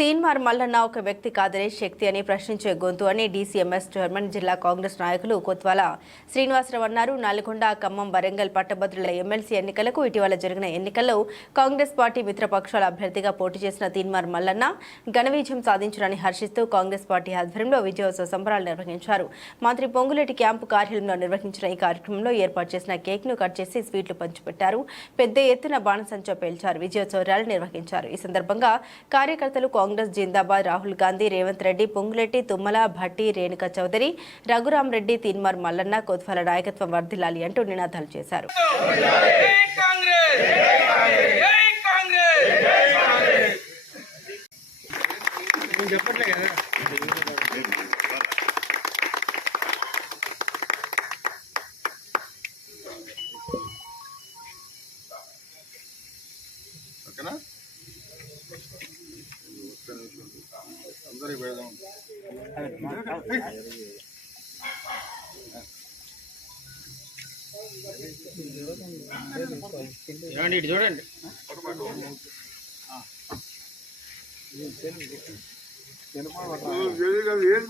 తీన్మార్ మల్లన్న ఒక వ్యక్తి కాదనే శక్తి అని ప్రశ్నించే గొంతు అని డీసీఎంఎస్ చైర్మన్ జిల్లా కాంగ్రెస్ నాయకులు కొత్వాల శ్రీనివాసరావు అన్నారు. నల్గొండ ఖమ్మం వరంగల్ పట్టభద్రుల ఎమ్మెల్సీ ఎన్నికలకు ఇటీవల జరిగిన ఎన్నికల్లో కాంగ్రెస్ పార్టీ మిత్రపక్షాల అభ్యర్థిగా పోటీ చేసిన తీన్మార్ మల్లన్న ఘన విజయం సాధించారని హర్షిస్తూ కాంగ్రెస్ పార్టీ ఆధ్వర్యంలో విజయోత్సవ సంబరాలు నిర్వహించారు. మంత్రి పొంగులేటి క్యాంపు కార్యాలయంలో నిర్వహించిన ఈ కార్యక్రమంలో ఏర్పాటు చేసిన కేక్ను కట్ చేసి స్వీట్లు పంచిపెట్టారు. పెద్ద ఎత్తున బాణసంచా పేల్చారు. విజయోత్సవ ర్యాలీ నిర్వహించారు. ఈ సందర్భంగా కార్యకర్తలు కాంగ్రెస్ జిందాబాద్ రాహుల్ గాంధీ రేవంత్ రెడ్డి పొంగులెట్టి తుమ్మల భట్టి రేణుక చౌదరి రఘురామ్ రెడ్డి తీన్మార్ మల్లన్న కొత్వాల నాయకత్వం వర్ధిల్లాలి అంటూ నినాదాలు చేశారు. ఓకేనా? చూడండి ఇటు చూడండి ఏం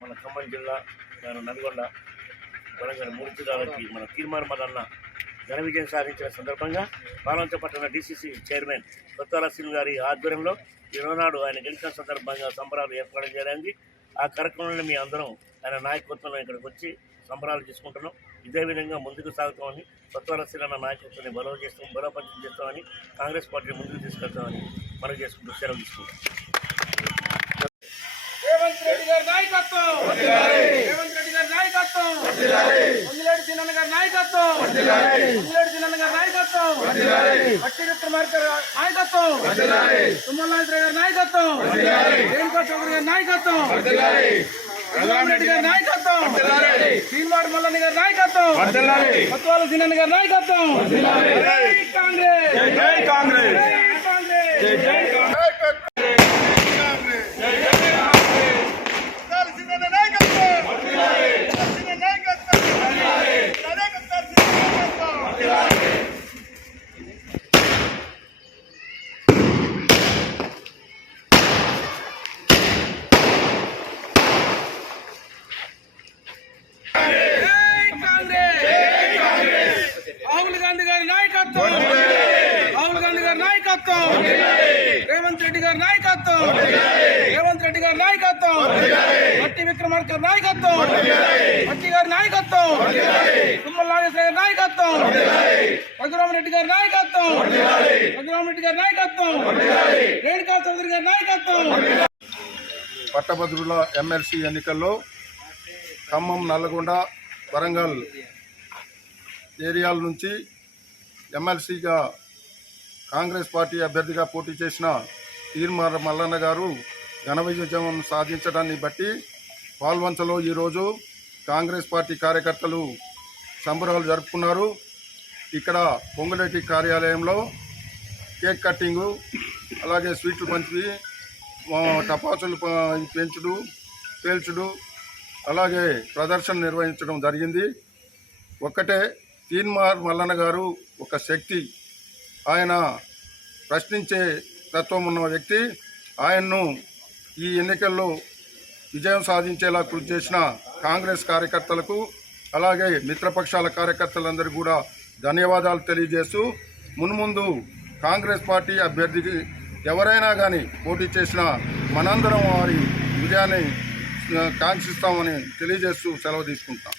మన ఖమ్మం జిల్లా మన నల్గొండ వరంగల్ మూడు జిల్లాలకి మన తీర్మాన మదన్న ఘన విజయం సాధించిన సందర్భంగా పాలంచ పట్టణ డీసీసీ చైర్మన్ కొత్తాల సింగ్ గారి ఆధ్వర్యంలో ఈనాడు ఆయన గెలిచిన సందర్భంగా సంబరాలు ఏర్పాటు చేయడానికి ఆ కార్యక్రమంలో మీ అందరం ఆయన నాయకత్వంలో ఇక్కడికి వచ్చి సంబరాలు చేసుకుంటున్నాం. ఇదే విధంగా ముందుకు సాగుతామని కొత్తాల నాయకత్వాన్ని బలవ చేస్తాం బలోపేతం చేస్తామని కాంగ్రెస్ పార్టీ ముందుకు తీసుకెళ్తామని మనం చేసుకుంటూ సెలవు తీసుకుంటాం. రేవంత్ రెడ్డి గారి నాయకత్వం! రేవంత్ రెడ్డి గారి నాయకత్వం! పొంగులేటి చిన్న గారి నాయకత్వం! పొంగులేటి చిన్న గారి నాయకత్వం! పట్టి నాయకత్వం! తుమ్మల గారి నాయకత్వం! రేణుకా చౌదరి గారి నాయకత్వం! రెడ్డి గారి నాయకత్వం. శ్రీనివాడ మల్లన్న గారి నాయకత్వం. కొత్తవాళ్ళ సినన్న గారి నాయకత్వం. జై కాంగ్రెస్. జై కాంగ్రెస్ జై కాంగ్రెస్ జై జై కాంగ్రెస్ రాహుల్ గాంధీ గారి నాయకత్వం రాహుల్ గాంధీ గారి నాయకత్వం రేవంత్ రెడ్డి గారి నాయకత్వం. రేవంత్ రెడ్డి గారి నాయకత్వం. మట్టి విక్రమార్క నాయకత్వం. మట్టి గారి నాయకత్వం. తుమ్మల నాగేశ్వర గారి నాయకత్వం. రఘురామరెడ్డి గారి నాయకత్వం. రఘురామరెడ్డి గారి నాయకత్వం. రేణుకా చౌదరి గారి నాయకత్వం. పట్టభద్రుల ఎమ్మెల్సీ ఎన్నికల్లో ఖమ్మం నల్లగొండ వరంగల్ ఏరియాల నుంచి ఎమ్మెల్సీగా కాంగ్రెస్ పార్టీ అభ్యర్థిగా పోటీ చేసిన తీర్మార మల్లన్న గారు ఘన విజయం సాధించడాన్ని బట్టి పాల్వంచలో ఈరోజు కాంగ్రెస్ పార్టీ కార్యకర్తలు సంబరాలు జరుపుకున్నారు. ఇక్కడ పొంగులేటి కార్యాలయంలో కేక్ కట్టింగు అలాగే స్వీట్లు పంచి టపాసులు పెంచుడు పేల్చుడు అలాగే ప్రదర్శన నిర్వహించడం జరిగింది. ఒక్కటే తీన్మార్ మల్లన్న గారు ఒక శక్తి. ఆయన ప్రశ్నించే తత్వం ఉన్న వ్యక్తి ఆయన్ను ఈ ఎన్నికల్లో విజయం సాధించేలా కృషి చేసిన కాంగ్రెస్ కార్యకర్తలకు అలాగే మిత్రపక్షాల కార్యకర్తలందరూ కూడా ధన్యవాదాలు తెలియజేస్తూ మున్ముందు కాంగ్రెస్ పార్టీ అభ్యర్థికి ఎవరైనా కానీ పోటీ చేసిన మనందరం వారి విజయాన్ని కాంక్షిస్తామని తెలియజేస్తూ సెలవు తీసుకుంటాం